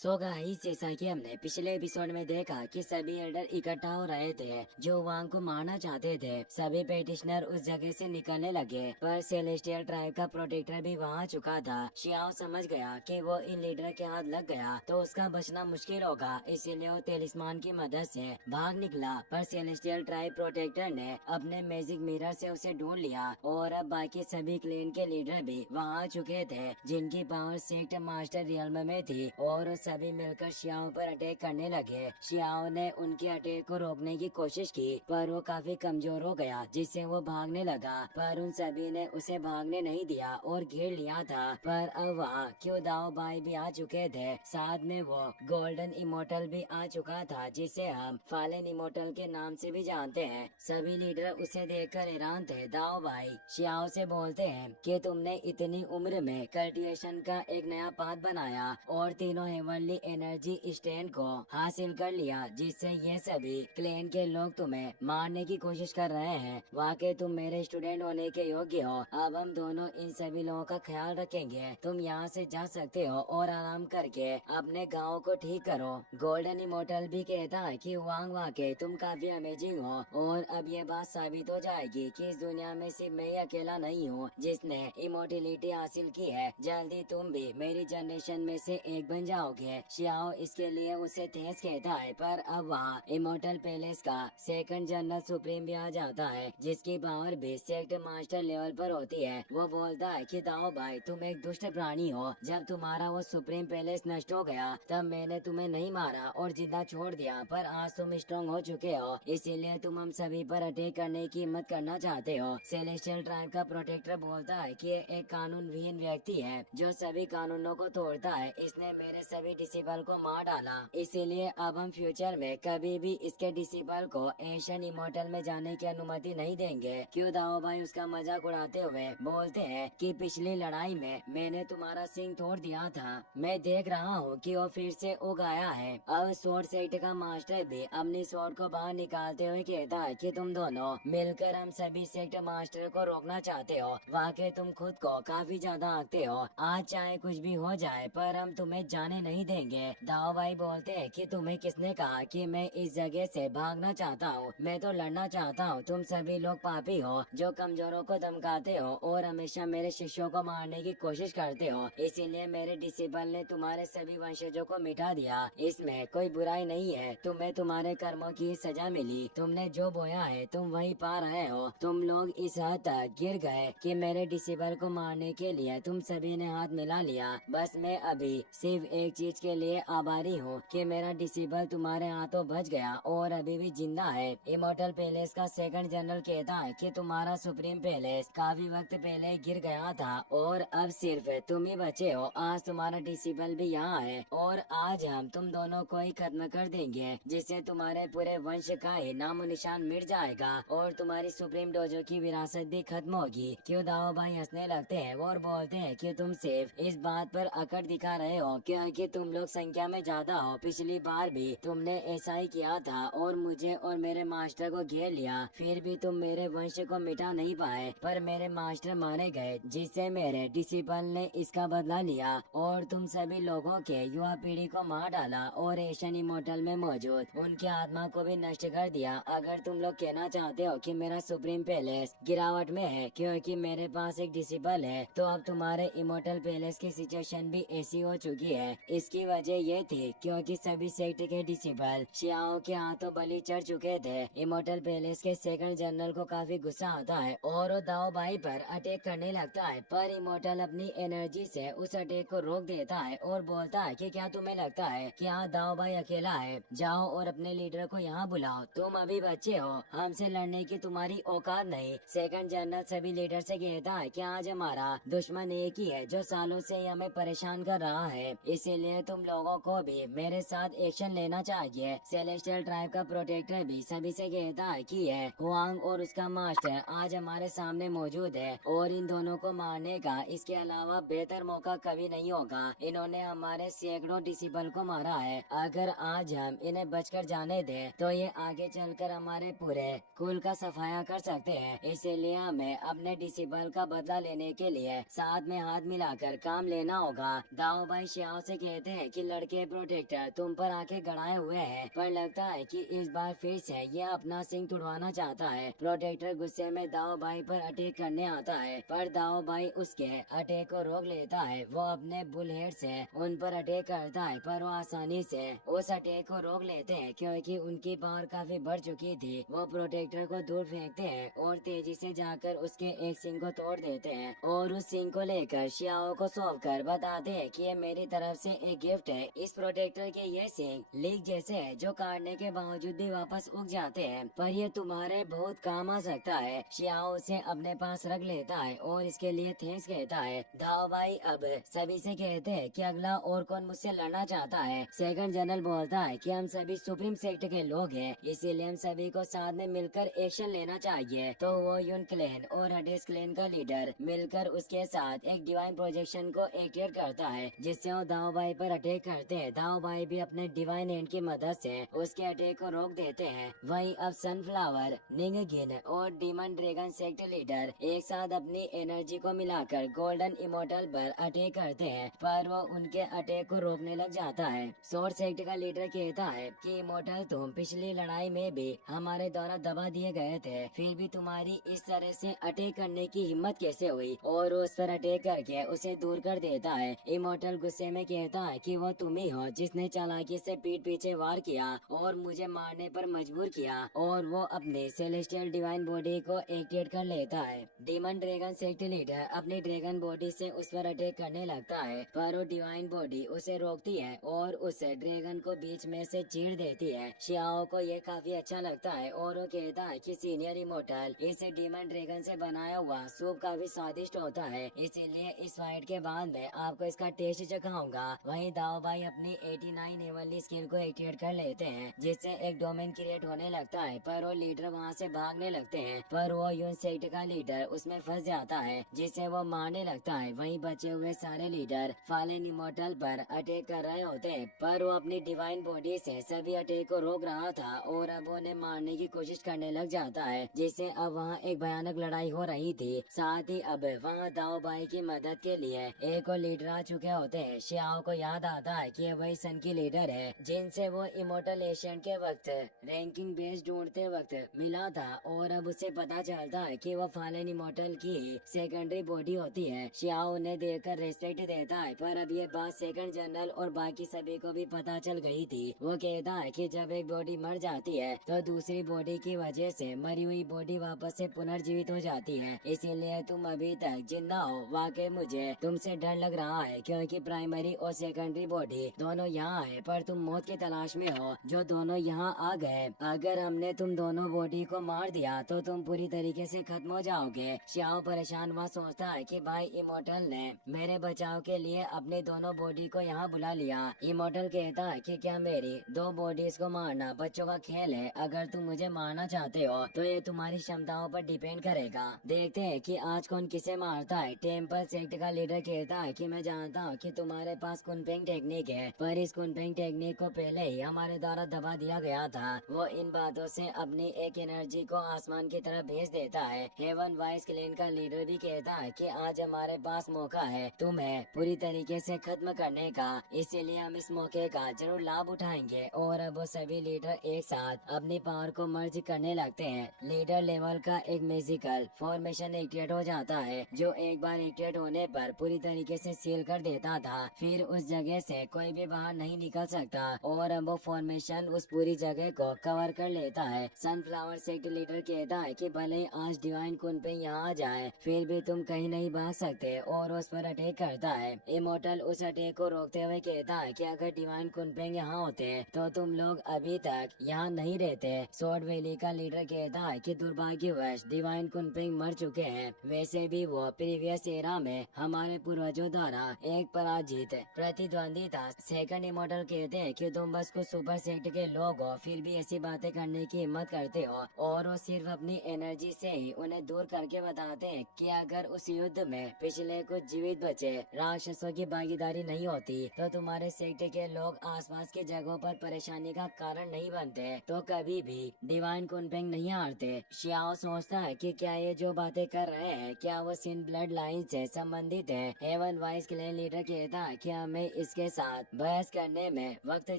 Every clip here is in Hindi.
सो गाइस, जैसा कि हमने पिछले एपिसोड में देखा कि सभी एल्डर इकट्ठा हो रहे थे जो वांग को मारना चाहते थे। सभी पेटिशनर उस जगह से निकलने लगे, पर सेलेस्टियल ट्राइब का प्रोटेक्टर भी वहां चुका था। शियाओ समझ गया कि वो इन लीडर के हाथ लग गया तो उसका बचना मुश्किल होगा, इसीलिए वो तेलिस्मान की मदद से भाग निकला। पर सेलेस्टियल ट्राइब प्रोटेक्टर ने अपने मैजिक मिरर से उसे ढूंढ लिया और अब बाकी सभी क्लेन के लीडर भी वहाँ आ चुके थे जिनकी पावर सेक्ट मास्टर रियल्म में थी, और सभी मिलकर शियाओ पर अटैक करने लगे। शियाओ ने उनके अटैक को रोकने की कोशिश की, पर वो काफी कमजोर हो गया जिससे वो भागने लगा, पर उन सभी ने उसे भागने नहीं दिया और घेर लिया था। पर अब वहाँ क्यों दाओ भाई भी आ चुके थे, साथ में वो गोल्डन इमोटल भी आ चुका था जिसे हम फालन इमोटल के नाम से भी जानते हैं। सभी लीडर उसे देखकर हैरान थे। दाओ भाई शियाओ से बोलते हैं कि तुमने इतनी उम्र में कल्टिवेशन का एक नया पाथ बनाया और तीनों हेवनली एनर्जी स्टैंड को हासिल कर लिया, जिससे ये सभी क्लेन के लोग तुम्हें मारने की कोशिश कर रहे हैं। वाकई तुम मेरे स्टूडेंट होने के योग्य हो। अब हम दोनों इन सभी लोगों का ख्याल रखेंगे। तुम यहाँ से जा सकते हो और आराम करके अपने गाँव को ठीक करो। गोल्डन इमोटल भी कहता है कि वांग वाकई तुम काफी अमेजिंग हो, और अब ये बात साबित हो जाएगी कि इस दुनिया में सिर्फ मैं ही अकेला नहीं हूँ जिसने इमोर्टिलिटी हासिल की है। जल्दी तुम भी मेरी जनरेशन में से एक बन जाओगे। शियाओ इसके लिए उसे तेज कहता है, पर अब वहाँ इमोर्टल पैलेस का सेकंड जनरल सुप्रीम भी आ जाता है जिसकी पावर भी सेक्ट मास्टर लेवल पर होती है। वो बोलता है कि दाओ भाई तुम एक दुष्ट प्राणी हो। जब तुम्हारा वो सुप्रीम पैलेस नष्ट हो गया तब मैंने तुम्हें नहीं मारा और जिंदा छोड़ दिया, पर आज तुम स्ट्रॉन्ग हो चुके हो, इसीलिए तुम हम सभी पर अटैक करने की हिम्मत करना चाहते हो। सेलेस्टियल ट्राइब का प्रोटेक्टर बोलता है कि एक कानून विहीन व्यक्ति है जो सभी कानूनों को तोड़ता है। इसने मेरे सभी डिसिबल को मार डाला, इसीलिए अब हम फ्यूचर में कभी भी इसके डिसिबल को एशियन इमोर्टल में जाने की अनुमति नहीं देंगे। क्यों दाओ भाई उसका मजाक उड़ाते हुए बोलते हैं कि पिछली लड़ाई में मैंने तुम्हारा सिंह तोड़ दिया था। मैं देख रहा हूँ कि वो फिर से उग आया है। अब स्वॉर्ड सेक्ट का मास्टर भी अपनी स्वॉर्ड को बाहर निकालते हुए कहता है कि तुम दोनों मिलकर हम सभी सेक्ट मास्टर को रोकना चाहते हो। वाकई तुम खुद को काफी ज्यादा आते हो। आज चाहे कुछ भी हो जाए पर हम तुम्हें जाने नहीं देंगे। दाओ भाई बोलते हैं कि तुम्हें किसने कहा कि मैं इस जगह से भागना चाहता हूँ। मैं तो लड़ना चाहता हूँ। तुम सभी लोग पापी हो जो कमजोरों को धमकाते हो और हमेशा मेरे शिष्यों को मारने की कोशिश करते हो, इसीलिए मेरे डिसिबल ने तुम्हारे सभी वंशजों को मिटा दिया। इसमें कोई बुराई नहीं है। तुम्हें तुम्हारे कर्मों की सजा मिली। तुमने जो बोया है तुम वही पा रहे हो। तुम लोग इस हद तक गिर गए कि मेरे डिसिबल को मारने के लिए तुम सभी ने हाथ मिला लिया। बस मैं अभी सिर्फ एक चीज के लिए आभारी हूँ कि मेरा डिसिबल तुम्हारे हाथों बच गया और अभी भी जिंदा है। इमोर्टल पैलेस का सेकंड जनरल कहता है कि तुम्हारा सुप्रीम पैलेस काफी वक्त पहले गिर गया था और अब सिर्फ तुम ही बचे हो। आज तुम्हारा डिसिबल भी यहाँ है और आज हम तुम दोनों को ही खत्म कर देंगे, जिससे तुम्हारे पूरे वंश का ही नामो निशान मिट जाएगा और तुम्हारी सुप्रीम डोजो की विरासत भी खत्म होगी। क्यों दाओ भाई हंसने लगते हैं और बोलते हैं कि तुम सिर्फ इस बात पर अकड़ दिखा रहे हो क्योंकि तुम लोग संख्या में ज्यादा हो। पिछली बार भी तुमने ऐसा ही किया था और मुझे और मेरे मास्टर को घेर लिया, फिर भी तुम मेरे वंश को मिटा नहीं पाए। पर मेरे मास्टर मारे गए जिससे मेरे डिसिपल ने इसका बदला लिया और तुम सभी लोगों के युवा पीढ़ी को मार डाला और एशियन इमोर्टल में मौजूद उनकी आत्मा को भी नष्ट कर दिया। अगर तुम लोग कहना चाहते हो कि मेरा सुप्रीम पैलेस गिरावट में है क्योंकि मेरे पास एक डिसिबल है, तो अब तुम्हारे इमोर्टल पैलेस की सिचुएशन भी ऐसी हो चुकी है। इसकी वजह ये थी क्योंकि सभी सेक्ट के डिसिबल शियाओ के हाथों बलि चढ़ चुके थे। इमोर्टल पैलेस के सेकंड जनरल को काफी गुस्सा आता है और वो दाओ भाई पर अटैक करने लगता है, पर इमोर्टल अपनी एनर्जी से उस अटैक को रोक देता है और बोलता है कि क्या तुम्हें लगता है कि यहाँ दाओ भाई अकेला है? जाओ और अपने लीडर को यहाँ बुलाओ। तुम अभी बच्चे हो, हमसे लड़ने की तुम्हारी औकात नहीं। सेकंड जनरल सभी लीडर से कहता है कि आज हमारा दुश्मन एक ही है जो सालों से हमें परेशान कर रहा है, इसीलिए तुम लोगों को भी मेरे साथ एक्शन लेना चाहिए। सेलेस्टियल ट्राइब का प्रोटेक्टर भी सभी से कहता है कि ये हुआंग और उसका मास्टर आज हमारे सामने मौजूद है और इन दोनों को मारने का इसके अलावा बेहतर मौका कभी नहीं होगा। इन्होंने हमारे सैकड़ों डिसिबल को मारा है। अगर आज हम इन्हें बचकर जाने दें तो ये आगे चलकर हमारे पूरे कुल का सफाया कर सकते हैं, इसीलिए हमें अपने डिसिबल का बदला लेने के लिए साथ में हाथ मिलाकर काम लेना होगा। दाओ भाई शियाओ से कहते कहते हैं कि लड़के प्रोटेक्टर तुम पर आके गड़ाए हुए हैं, पर लगता है कि इस बार फिर से ये अपना सिंह तुड़वाना चाहता है। प्रोटेक्टर गुस्से में दाओ भाई पर अटैक करने आता है, पर दाओ भाई उसके अटैक को रोक लेता है। वो अपने बुलहेड से उन पर अटैक करता है, पर वो आसानी से उस अटैक को रोक लेते हैं क्योंकि उनकी पावर काफी बढ़ चुकी थी। वो प्रोटेक्टर को दूर फेंकते हैं और तेजी से जाकर उसके एक सिंह को तोड़ देते हैं और उस सिंह को लेकर शियाओ को सौंप कर बताते हैं कि ये मेरी तरफ से एक गिफ्ट है। इस प्रोटेक्टर के ये सिंह लीक जैसे है जो काटने के बावजूद भी वापस उग जाते हैं, पर ये तुम्हारे बहुत काम आ सकता है। शियाओ उसे अपने पास रख लेता है और इसके लिए थैंक्स कहता है। दाओ भाई अब सभी से कहते हैं कि अगला और कौन मुझसे लड़ना चाहता है। सेकंड जनरल बोलता है कि हम सभी सुप्रीम सेक्ट के लोग हैं, इसीलिए हम सभी को साथ में मिलकर एक्शन लेना चाहिए। तो वो यून क्लैन और हडेस क्लैन का लीडर मिलकर उसके साथ एक डिवाइन प्रोजेक्शन को एक्टिवेट करता है, जिससे वो दाओ भाई पर अटैक करते हैं। दाओ भाई भी अपने डिवाइन एंड की मदद से उसके अटैक को रोक देते हैं। वहीं अब सनफ्लावर, निंगगिन और डीमन ड्रैगन सेक्ट लीडर एक साथ अपनी एनर्जी को मिलाकर गोल्डन इमोर्टल पर अटैक करते हैं, पर वो उनके अटैक को रोकने लग जाता है। सोर्ड सेक्ट का लीडर कहता है कि इमोर्टल तुम पिछली लड़ाई में भी हमारे द्वारा दबा दिए गए थे, फिर भी तुम्हारी इस तरह से अटैक करने की हिम्मत कैसे हुई, और उस पर अटैक करके उसे दूर कर देता है। इमोर्टल गुस्से में कहता है कि वो तुम ही हो जिसने चालाकी से पीठ पीछे वार किया और मुझे मारने पर मजबूर किया, और वो अपने सेलेस्टियल डिवाइन बॉडी को एक्टिवेट कर लेता है। डीमन ड्रैगन सेक्ट लीडर अपनी ड्रैगन बॉडी से उस पर अटैक करने लगता है, पर वो डिवाइन बॉडी उसे रोकती है और उस ड्रैगन को बीच में से चीर देती है। शियाओ को ये काफी अच्छा लगता है और वो कहता है कि सीनियर इमोर्टल, इस डीमन ड्रैगन से बनाया हुआ सूप काफी स्वादिष्ट होता है, इसीलिए इस फाइट के बाद मैं आपको इसका टेस्ट चखाऊंगा। वहीं दाओ भाई अपनी 89 हेवनली स्किल को एक्टिवेट कर लेते हैं, जिससे एक डोमेन क्रिएट होने लगता है, पर वो लीडर वहाँ से भागने लगते हैं, पर वो यून सेक्ट का लीडर उसमें फंस जाता है, जिसे वो मारने लगता है। वहीं बचे हुए सारे लीडर फालेन इमोर्टल पर अटैक कर रहे होते हैं, पर वो अपनी डिवाइन बॉडी से सभी अटैक को रोक रहा था और अब उन्हें मारने की कोशिश करने लग जाता है, जिससे अब वहाँ एक भयानक लड़ाई हो रही थी। साथ ही अब वहाँ दाओ भाई की मदद के लिए एक और लीडर आ चुके होते हैं। शियाओ को याद आता है कि वही सन की लीडर है जिनसे वो इमोर्टल एशियन के वक्त रैंकिंग बेस ढूंढते वक्त मिला था, और अब उसे पता चलता है कि वो फालेन इमोर्टल की सेकेंडरी बॉडी होती है। शियाओ उन्हें देखकर रेस्पेक्ट देता है, पर अब ये बात सेकंड जनरल और बाकी सभी को भी पता चल गई थी। वो कहता है कि जब एक बॉडी मर जाती है तो दूसरी बॉडी की वजह से मरी हुई बॉडी वापस से पुनर्जीवित हो जाती है, इसीलिए तुम अभी तक जिंदा हो। वाकई मुझे तुमसे डर लग रहा है क्योंकि प्राइमरी और सेकेंडरी बॉडी दोनों यहाँ है, पर तुम मौत की तलाश में हो जो दोनों यहाँ आ गए। अगर हमने तुम दोनों बॉडी को मार दिया तो तुम पूरी तरीके से खत्म हो जाओगे। शियाओ परेशान हुआ सोचता है कि भाई इमोर्टल ने मेरे बचाव के लिए अपने दोनों बॉडी को यहाँ बुला लिया। इमोर्टल कहता है कि क्या मेरी दो बॉडीज को मारना बच्चों का खेल है? अगर तुम मुझे मारना चाहते हो तो ये तुम्हारी क्षमताओं पर डिपेंड करेगा। देखते हैं कि आज कौन किसे मारता है। टेम्पल सेक्ट का लीडर कहता है कि मैं जानता हूँ कि तुम्हारे पास कुनफेंग टेक्निक है, पर इस कुनफेंग टेक्निक को पहले ही हमारे द्वारा दबा दिया गया था। वो इन बातों से अपनी एक एनर्जी को आसमान की तरफ भेज देता है। हेवन वाइस क्लेन का लीडर भी कहता है कि आज हमारे पास मौका है तुम्हें पूरी तरीके से खत्म करने का, इसीलिए हम इस मौके का जरूर लाभ उठाएंगे। और अब वो सभी लीडर एक साथ अपनी पावर को मर्ज करने लगते हैं। लीडर लेवल का एक म्यूजिकल फॉर्मेशन एक्टिवेट हो जाता है, जो एक बार एक्टिवेट होने पर पूरी तरीके से सील कर देता था, फिर उस जगह से कोई भी बाहर नहीं निकल सकता, और अब वो फॉर्मेशन उस पूरी जगह को कवर कर लेता है। सनफ्लावर सेक्ट लीडर कहता है कि भले ही आज डिवाइन कुनफेंग यहाँ आ जाए, फिर भी तुम कहीं नहीं भाग सकते, और उस पर अटैक करता है। इमोर्टल उस अटैक को रोकते हुए कहता है कि अगर डिवाइन कुनफेंग यहाँ होते तो तुम लोग अभी तक यहाँ नहीं रहते। सॉर्ड वैली का लीडर कहता है कि दुर्भाग्यवश डिवाइन कुनफेंग मर चुके हैं, वैसे भी वो प्रीवियस एरा में हमारे पूर्वजों द्वारा एक पराजित प्रतिद्वंदी था। सेकंड इमोर्टल कहते हैं कि तुम बस कुछ सुपर सेक्ट के लोग हो, फिर भी ऐसी बातें करने की हिम्मत करते हो, और वो सिर्फ अपनी एनर्जी से ही उन्हें दूर करके बताते हैं कि अगर उस युद्ध में पिछले कुछ जीवित बचे राक्षसों की भागीदारी नहीं होती तो तुम्हारे सेक्ट के लोग आसपास की जगहों पर परेशानी का कारण नहीं बनते, तो कभी भी डिवाइन कुनफेंग नहीं हारते। शियाओ सोचता है कि क्या ये जो बातें कर रहे हैं क्या वो सिन ब्लड लाइन से संबंधित है। हेवन वाइस क्लैन लीडर कहता है कि हमें इसके साथ बहस करने में वक्त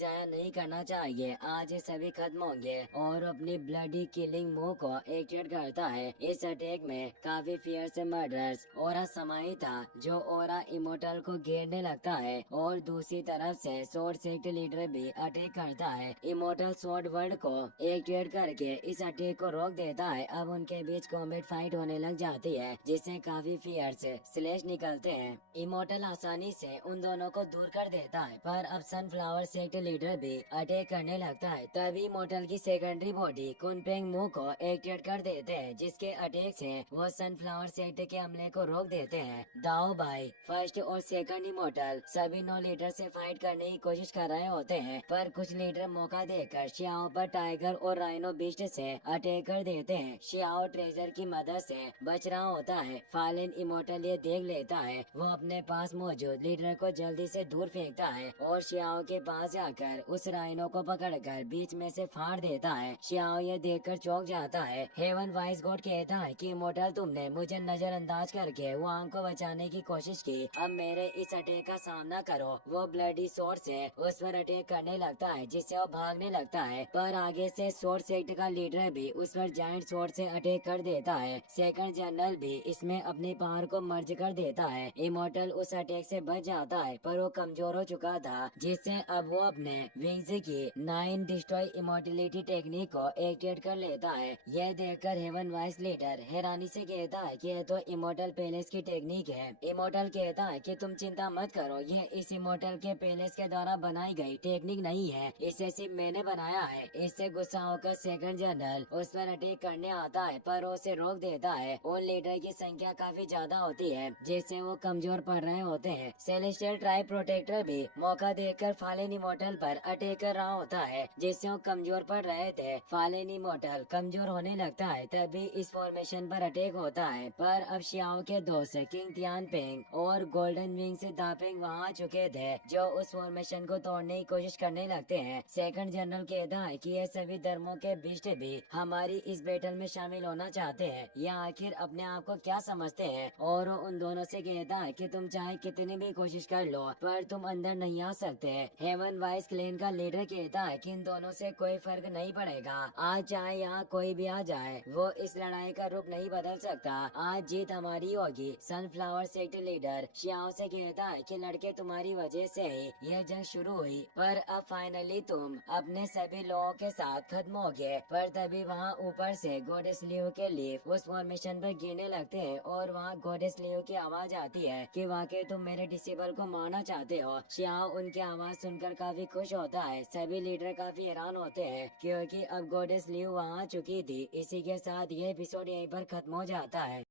जाया नहीं करना चाहिए। आज ये सभी खत्म होंगे और अपनी ब्लडी किलिंग मूव को एक्टिवेट करता है। इस अटैक में काफी फियर से मर्डर्स ओरा समाई था जो ओरा इमोर्टल को घेरने लगता है और दूसरी तरफ से स्वॉर्ड सेक्ट लीडर भी अटैक करता है। इमोर्टल स्वॉर्ड वर्ड को एक्टिवेट करके इस अटैक को रोक देता है। अब उनके बीच कॉम्बैट फाइट होने लग जाती है जिससे काफी फियर्स स्लैश निकलते हैं। इमोर्टल आसानी से उन दोनों को दूर कर देता है पर अब सनफ्लावर सेक्ट लीडर भी अटैक करने लगता है। तभी इमोर्टल की सेकेंडरी बॉडी कुनपेंग मूव को एक्टिवेट कर देते हैं जिसके अटैक से वो सनफ्लावर सेक्ट के हमले को रोक देते हैं। दाओ भाई फर्स्ट और सेकंड इमोर्टल सभी 9 लीडर से फाइट करने की कोशिश कर रहे होते हैं पर कुछ लीडर मौका देकर शियाओ पर टाइगर और राइनो बीस्ट से अटैक कर देते हैं। शियाओ ट्रेजर की मदद से बच रहा होता है। फालन इमोर्टल ये देख लेता है। वो अपने पास मौजूद लीडर को जल्दी से दूर फेंकता है और शियाओ के पास जाकर उस राइनो को पकड़कर बीच में से फाड़ देता है। शियाओ ये देखकर चौंक जाता है। हेवन वाइस गॉड कहता है कि इमोर्टल तुमने मुझे नजरअंदाज करके वांग को बचाने की कोशिश की, अब मेरे इस अटैक का सामना करो। वो ब्लडी स्वॉर्ड से उस पर अटैक करने लगता है जिससे वो भागने लगता है पर आगे से स्वॉर्ड सेक्ट का लीडर भी उस पर जायंट स्वॉर्ड से अटैक कर देता है। सेकंड जनरल भी इसमें अपनी पावर को मर्ज कर देता है। इमोर्टल उस अटैक से बच जाता है पर वो कमजोर हो चुका था जिससे अब वो अपने विंग्स की 9 डिस्ट्रॉय इमोर्टिलिटी टेक्निक को एक्टिवेट कर लेता है। यह देखकर हेवन वाइस लीडर हैरानी से कहता है कि यह तो इमोर्टल पैलेस की टेक्निक है। इमोर्टल कहता है कि तुम चिंता मत करो, यह इस इमोर्टल के पैलेस के द्वारा बनाई गई टेक्निक नहीं है, इसे सिर्फ मैंने बनाया है। इससे गुस्सा होकर सेकंड जनरल उस पर अटैक करने आता है पर वो उसे रोक देता है। उन लीडर की संख्या काफी ज्यादा होती है जिससे वो कमजोर पड़ रहे होते हैं। सेलेस्टियल ट्राइब प्रोटेक्टर भी मौका देखकर फालन इमोर्टल पर अटैक कर रहा होता है जिससे वो कमजोर पड़ रहे थे। फालन इमोर्टल कमजोर होने लगता है तभी इस फॉर्मेशन पर अटैक होता है पर अब शियाओ के दोस्त किंग तियान पेंग और गोल्डन विंग से दापेंग वहाँ आ चुके थे जो उस फॉर्मेशन को तोड़ने की कोशिश करने लगते हैं। सेकंड जनरल कहता है कि ये सभी धर्मों के बीस्ट भी हमारी इस बैटल में शामिल होना चाहते हैं, या आखिर अपने आप को क्या समझते हैं। और वो उन दोनों से कहता है कि तुम चाहे कितनी भी कोशिश कर लो पर तुम अंदर नहीं आ सकते। हेवन वाइस क्लेन का लीडर कहता है कि इन दोनों से कोई फर्क नहीं पड़ेगा, आज चाहे यहाँ कोई भी आ जाए वो इस लड़ाई का रुख नहीं बदल सकता, आज जीत हमारी होगी। सनफ्लावर सेक्ट लीडर शियाओ से कहता है कि लड़के तुम्हारी वजह से ही यह जंग शुरू हुई पर अब फाइनली तुम अपने सभी लोगों के साथ खत्म हो गए। पर तभी वहाँ ऊपर से गॉडेस लियो के लीफ उस फॉर्मेशन पर गिरने लगते हैं और वहाँ गॉडेस लियो की आवाज आती है कि वाकई तुम मेरे डिसेबल को मारना चाहते हो। शियाओ उनकी आवाज सुनकर काफी खुश होता है। सभी लीडर काफी हैरान होते हैं क्योंकि अब गॉडेस लियो वहाँ आ चुकी थी। इसी के साथ ये एपिसोड यहीं पर खत्म हो जाता है।